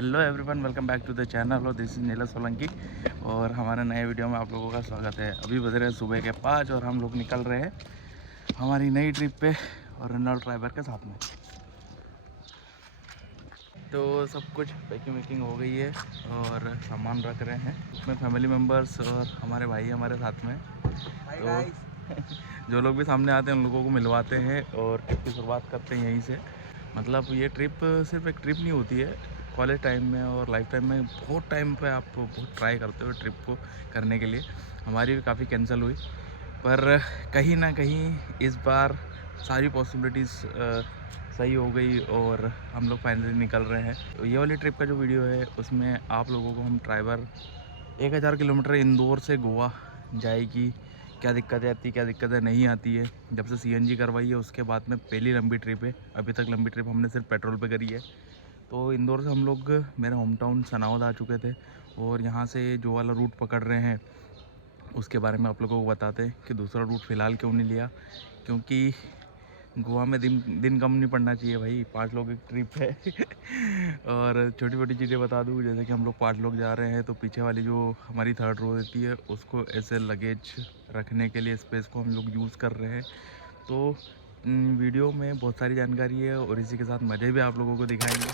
Hello everyone, welcome back to the channel और this is Neela Solanki और हमारे नए वीडियो में आप लोगों का स्वागत है। अभी बज रहे हैं सुबह के 5 और हम लोग निकल रहे हैं हमारी नई ट्रिप पे और रेनॉल्ड ड्राइवर के साथ में। तो सब कुछ पैकिंग वैकिंग हो गई है और सामान रख रहे हैं। उसमें फैमिली मेम्बर्स और हमारे भाई हमारे साथ में। तो जो लोग भी सामने आते हैं उन लोगों को मिलवाते हैं और ट्रिप की शुरुआत करते हैं यहीं से। मतलब ये ट्रिप सिर्फ एक ट्रिप नहीं होती है, कॉलेज टाइम में और लाइफ टाइम में बहुत टाइम पे आप बहुत ट्राई करते हो ट्रिप को करने के लिए। हमारी भी काफ़ी कैंसिल हुई, पर कहीं ना कहीं इस बार सारी पॉसिबिलिटीज़ सही हो गई और हम लोग फाइनली निकल रहे हैं। तो ये वाली ट्रिप का जो वीडियो है उसमें आप लोगों को हम ड्राइवर 1000 किलोमीटर इंदौर से गोवा जाएगी, क्या दिक्कतें आती है क्या दिक्कतें नहीं आती है। जब से सीएनजी करवाई है उसके बाद में पहली लंबी ट्रिप है। अभी तक लंबी ट्रिप हमने सिर्फ पेट्रोल पे करी है। तो इंदौर से हम लोग मेरे होम टाउन सनावद आ चुके थे और यहाँ से जो वाला रूट पकड़ रहे हैं उसके बारे में आप लोगों को बताते हैं कि दूसरा रूट फ़िलहाल क्यों नहीं लिया, क्योंकि गोवा में दिन कम नहीं पड़ना चाहिए भाई। 5 लोग एक ट्रिप है और छोटी छोटी चीज़ें बता दूँ, जैसे कि हम लोग 5 लोग जा रहे हैं तो पीछे वाली जो हमारी थर्ड रो रहती है उसको ऐसे लगेज रखने के लिए स्पेस को हम लोग यूज़ कर रहे हैं। तो वीडियो में बहुत सारी जानकारी है और इसी के साथ मज़े भी आप लोगों को दिखाएंगे।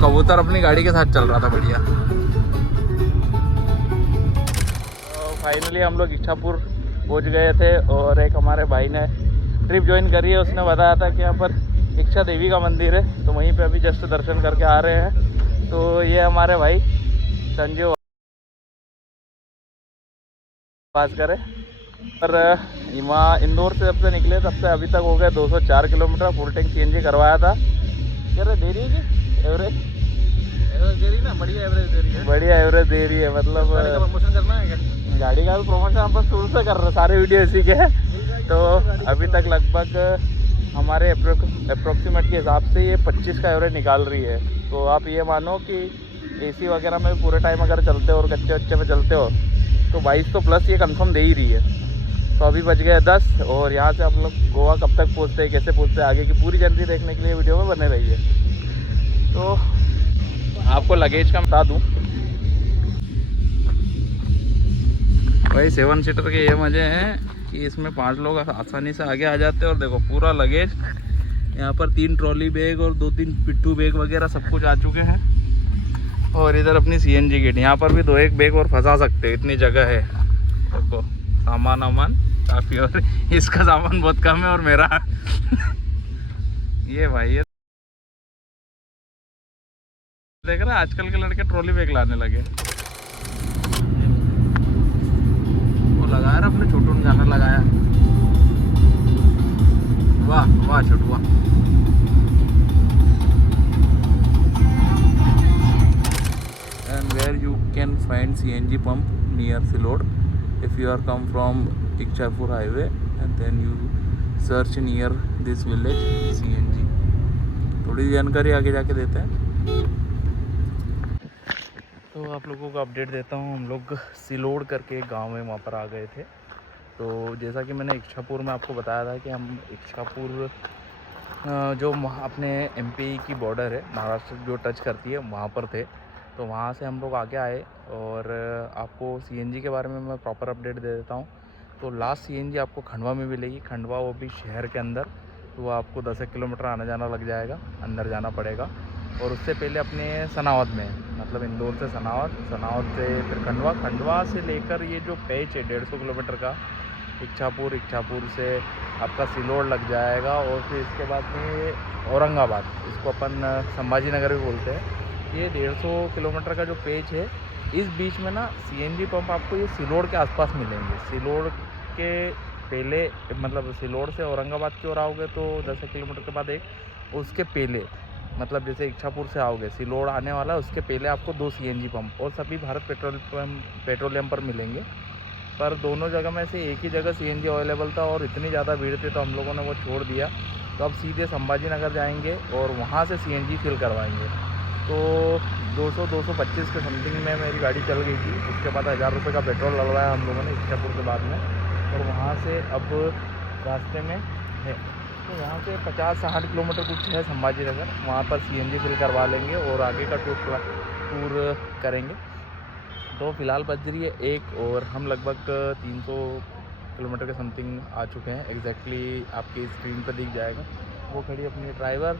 कबूतर अपनी गाड़ी के साथ चल रहा था बढ़िया। तो फाइनली हम लोग इच्छापुर पहुंच गए थे और एक हमारे भाई ने ट्रिप ज्वाइन करी है, उसने बताया था कि यहाँ पर इच्छा देवी का मंदिर है, तो वहीं पे अभी जस्ट दर्शन करके आ रहे हैं। तो ये हमारे भाई संजीव पास करे। पर वहाँ इंदौर से जब से निकले तब से अभी तक हो गए 204 किलोमीटर। फुल टैंक सीएनजी करवाया था। कह रहे दे रही है कि एवरेज दे रही ना, बढ़िया एवरेज दे रही है, बढ़िया एवरेज दे रही है। मतलब गाड़ी का प्रमोशन करना है क्या? गाड़ी का भी प्रमोशन हम बस शुरू से कर रहे, सारे वीडियो इसी के हैं। तो अभी तक लगभग हमारे अप्रोक्सीमेट के हिसाब से ये 25 का एवरेज निकाल रही है। तो आप ये मानो कि एसी वगैरह में पूरे टाइम अगर चलते हो और कच्चे वच्चे में चलते हो तो 22 तो प्लस ये कंफर्म दे ही रही है। तो अभी बज गए 10 और यहाँ से आप लोग गोवा कब तक पहुँचते हैं, कैसे पहुँचते हैं, आगे की पूरी जानकारी देखने के लिए वीडियो में बने रहिए। तो आपको लगेज का बता दूँ भाई, 7 सीटर के ये मज़े हैं कि इसमें 5 लोग आसानी से आगे आ जाते हैं। और देखो पूरा लगेज यहाँ पर 3 ट्रॉली बैग और 2-3 पिट्ठू बैग वगैरह सब कुछ आ चुके हैं। और इधर अपनी सीएनजी किट, यहाँ पर भी 2-1 बैग और फंसा सकते हैं, इतनी जगह है। देखो सामान काफ़ी और इसका सामान बहुत कम है और मेरा ये भाई ये देख रहा है, आजकल के लड़के ट्रॉली बैग लाने लगे। वो लगाया ना अपने छोटू ने गाना लगाया, वाह वाह छोटू वाह। And where you can find CNG pump near Silod if you are come from Ichhapur highway and then you search near this village CNG। थोड़ी जानकारी आगे जाके देते हैं। तो आप लोगों को अपडेट देता हूँ, हम लोग सिलोड करके एक गांव है वहाँ पर आ गए थे। तो जैसा कि मैंने इच्छापुर में आपको बताया था कि हम इच्छापुर जो अपने एमपी की बॉर्डर है, महाराष्ट्र जो टच करती है, वहाँ पर थे। तो वहाँ से हम लोग आगे आए और आपको सीएनजी के बारे में मैं प्रॉपर अपडेट दे देता हूँ। तो लास्ट सीएनजी आपको खंडवा में मिलेगी, खंडवा वो भी शहर के अंदर। तो आपको 10 किलोमीटर आना जाना लग जाएगा, अंदर जाना पड़ेगा। और उससे पहले अपने सनावद में, मतलब इंदौर से सनावद, सनावद से फिर खंडवा, खंडवा से लेकर ये जो पैच है 150 किलोमीटर का इच्छापुर, इच्छापुर से आपका सिलोड लग जाएगा। और फिर इसके बाद में औरंगाबाद, इसको अपन संभाजी नगर भी बोलते हैं। ये 150 किलोमीटर का जो पेच है, इस बीच में ना सीएनजी पंप आपको ये सिलोड के आसपास मिलेंगे। सिलोड के पहले, मतलब सिलोड से औरंगाबाद की ओर आओगे तो 10 किलोमीटर के बाद एक, उसके पहले मतलब जैसे इच्छापुर से आओगे सिलोड आने वाला है, उसके पहले आपको 2 सीएनजी पंप और सभी भारत पेट्रोलियम पर मिलेंगे। पर दोनों जगह में से एक ही जगह सीएनजी अवेलेबल था और इतनी ज़्यादा भीड़ थी तो हम लोगों ने वो छोड़ दिया। तो अब सीधे संभाजी नगर जाएंगे और वहाँ से सीएनजी फिल करवाएंगे। तो 200-225 के समथिंग में मेरी गाड़ी चल गई थी। उसके बाद 1000 रुपये का पेट्रोल डलवाया हम लोगों ने इच्छापुर के बाद में, और वहाँ से अब रास्ते में है तो यहाँ से 50-60 किलोमीटर कुछ है संभाजी नगर, वहाँ पर CNG फिल करवा लेंगे और आगे का टूर करेंगे। तो फ़िलहाल बज रही है 1 और हम लगभग 300 किलोमीटर के समथिंग आ चुके हैं। एग्जैक्टली आपकी स्क्रीन पर दिख जाएगा। वो खड़ी अपनी ड्राइवर,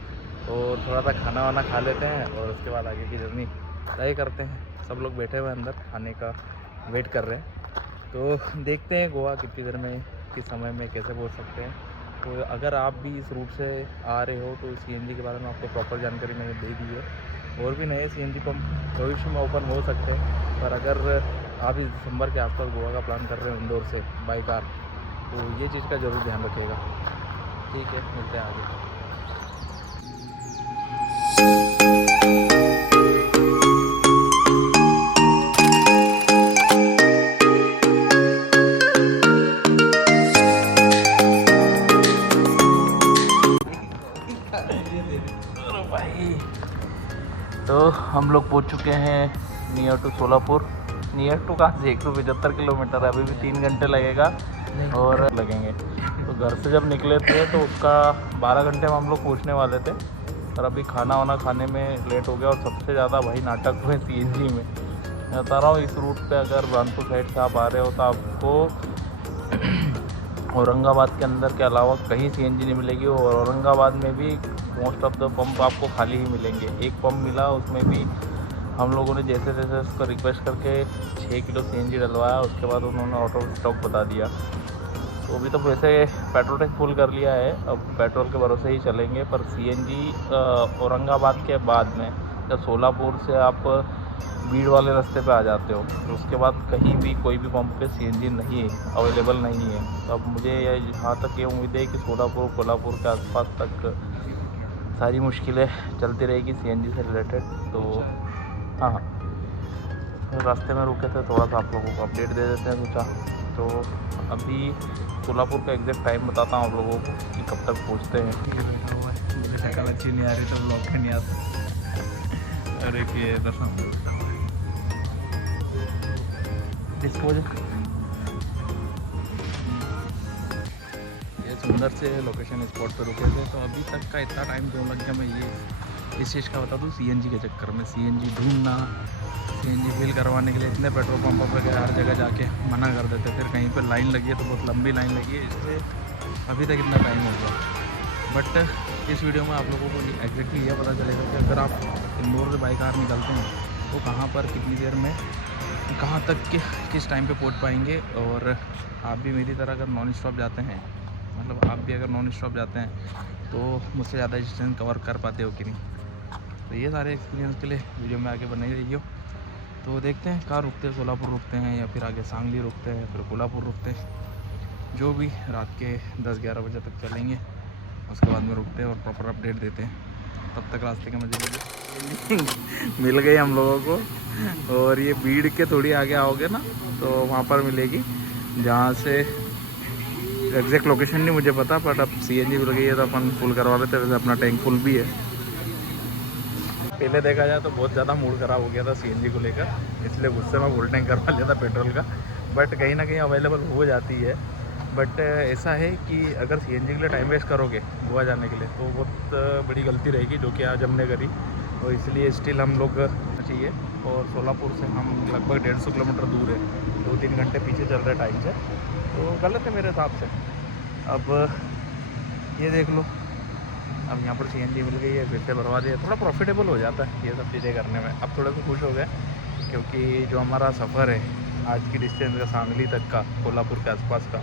और थोड़ा सा खाना वाना खा लेते हैं और उसके बाद आगे की जर्नी तय करते हैं। सब लोग बैठे हुए अंदर खाने का वेट कर रहे हैं। तो देखते हैं गोवा कितनी देर में, किस समय में कैसे पहुंच सकते हैं। तो अगर आप भी इस रूट से आ रहे हो तो CNG के बारे में आपको प्रॉपर जानकारी मैंने दे दी है। और भी नए CNG पंप भविष्य में ओपन हो सकते हैं, पर अगर आप इस दिसंबर के आसपास गोवा का प्लान कर रहे हो इंदौर से बाई कार, तो ये चीज़ का ज़रूर ध्यान रखिएगा। ठीक है, मिलते हैं आगे। तो हम लोग पहुंच चुके हैं near to Solapur. Near to कहाँ से 175 किलोमीटर है, अभी भी 3 घंटे लगेगा और लगेंगे। तो घर से जब निकले थे तो उसका 12 घंटे में हम लोग पहुंचने वाले थे, पर अभी खाना वाना खाने में लेट हो गया। और सबसे ज़्यादा भाई नाटक हुए CNG में। मैं बता रहा हूँ, इस रूट पे अगर बुरहानपुर साइड से आप आ रहे हो तो आपको औरंगाबाद के अंदर के अलावा कहीं CNG नहीं मिलेगी। और औरंगाबाद में भी मोस्ट ऑफ द पंप आपको खाली ही मिलेंगे। एक पंप मिला, उसमें भी हम लोगों ने जैसे तैसे उसको रिक्वेस्ट करके 6 किलो CNG डलवाया। उसके बाद उन्होंने ऑटो स्टॉक बता दिया। तो अभी तो वैसे पेट्रोल टैंक फुल कर लिया है, अब पेट्रोल के भरोसे ही चलेंगे। पर CNG औरंगाबाद के बाद में जब सोलापुर से आप भीड़ वाले रास्ते पे आ जाते हो तो उसके बाद कहीं भी कोई भी पंप पे CNG नहीं है, अवेलेबल नहीं है। तो अब मुझे यहाँ तक ये उम्मीद है कि सोलापुर कोल्हापुर के आसपास तक सारी मुश्किलें चलती रहेगी CNG से रिलेटेड। तो हाँ, रास्ते में रुके थे, थोड़ा सा आप लोगों को अपडेट दे देते हैं सोचा। तो अभी सोलापुर का एग्जैक्ट टाइम बताता हूँ आप लोगों को कि कब तक पहुँचते हैं। बैठा हुआ है, मुझे शक्ल अच्छी नहीं आ रही तो ब्लॉग में नहीं आता। अरे कि डिस्पोजल ये सुंदर से लोकेशन स्पॉट पर रुके थे। तो अभी तक का इतना टाइम क्यों लग गया, मैं ये इस चीज़ का बता दूँ। CNG के चक्कर में CNG ढूंढना, CNG फिल करवाने के लिए इतने पेट्रोल पंपों पर गए, हर जगह जाके मना कर देते। फिर कहीं पर लाइन लगी है तो बहुत लंबी लाइन लगी है, इसलिए अभी तक इतना टाइम हो गया। बट इस वीडियो में आप लोगों को एग्जैक्टली यह पता चलेगा कि अगर आप इंदौर से बाई कार निकलते हैं तो कहाँ पर कितनी देर में कहाँ तक किस टाइम पे पहुँच पाएंगे। और आप भी मेरी तरह अगर नॉन स्टॉप जाते हैं, मतलब आप भी अगर नॉन स्टॉप जाते हैं तो मुझसे ज़्यादा डिस्टेंस कवर कर पाते हो कि नहीं। तो ये सारे एक्सपीरियंस के लिए वीडियो में आगे बनाई रही हो। तो देखते हैं कहाँ रुकते हैं, सोलापुर रुकते हैं या फिर आगे सांगली रुकते हैं, फिर कोल्हापुर रुकते हैं। जो भी रात के 10-11 बजे तक चलेंगे, उसके बाद में रुकते हैं और प्रॉपर अपडेट देते हैं। तब तक रास्ते के मजे मिल गए हम लोगों को। और ये भीड़ के थोड़ी आगे आओगे ना तो वहाँ पर मिलेगी, जहाँ से एग्जैक्ट लोकेशन नहीं मुझे पता, बट अब CNG मिल गई है तो अपन फुल करवा लेते हैं। वैसे अपना टैंक फुल भी है। पहले देखा जाए तो बहुत ज़्यादा मूड ख़राब हो गया था CNG को लेकर, इसलिए गुस्से में फुल टैंक करवा लिया था पेट्रोल का। बट कहीं ना कहीं अवेलेबल हो जाती है। बट ऐसा है कि अगर CNG के लिए टाइम वेस्ट करोगे गोवा जाने के लिए तो बहुत बड़ी गलती रहेगी, जो कि आज हमने करी। और इसलिए स्टिल हम लोग चाहिए। और सोलापुर से हम लगभग 150 किलोमीटर दूर है, 2-3 घंटे पीछे चल रहे टाइम से, तो गलत है मेरे हिसाब से। अब ये देख लो, अब यहाँ पर CNG मिल गई है, फिर से भरवा दिया, थोड़ा प्रॉफिटेबल हो जाता है ये सब चीज़ें करने में। अब थोड़े से खुश हो गए क्योंकि जो हमारा सफ़र है आज की डिस्टेंस का सांगली तक का, कोल्हापुर के आसपास का,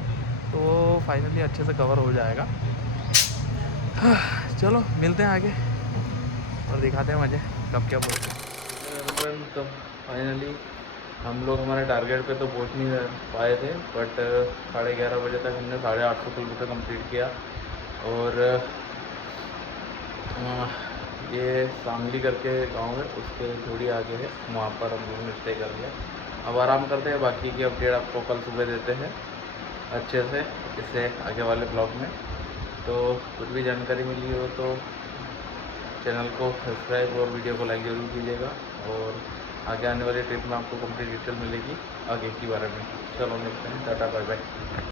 तो फाइनली अच्छे से कवर हो जाएगा। चलो मिलते हैं आगे और दिखाते हैं मज़े कब क्या बोलते हैं। तो फाइनली हम लोग हमारे टारगेट पे तो पहुंच नहीं पाए थे, बट 11:30 बजे तक हमने 850 किलोमीटर कंप्लीट किया। और ये सांगली करके गांव है, उसके थोड़ी आगे है, वहाँ पर हम लोगों ने स्टे कर लिया। अब आराम करते हैं, बाकी की अपडेट आपको कल सुबह देते हैं अच्छे से इससे आगे वाले ब्लॉग में। तो कुछ भी जानकारी मिली हो तो चैनल को सब्सक्राइब और वीडियो को लाइक ज़रूर कीजिएगा। और आगे आने वाली ट्रिप में आपको कंप्लीट डिटेल मिलेगी आगे के बारे में। चलो मिलते हैं, टाटा बाय बाय।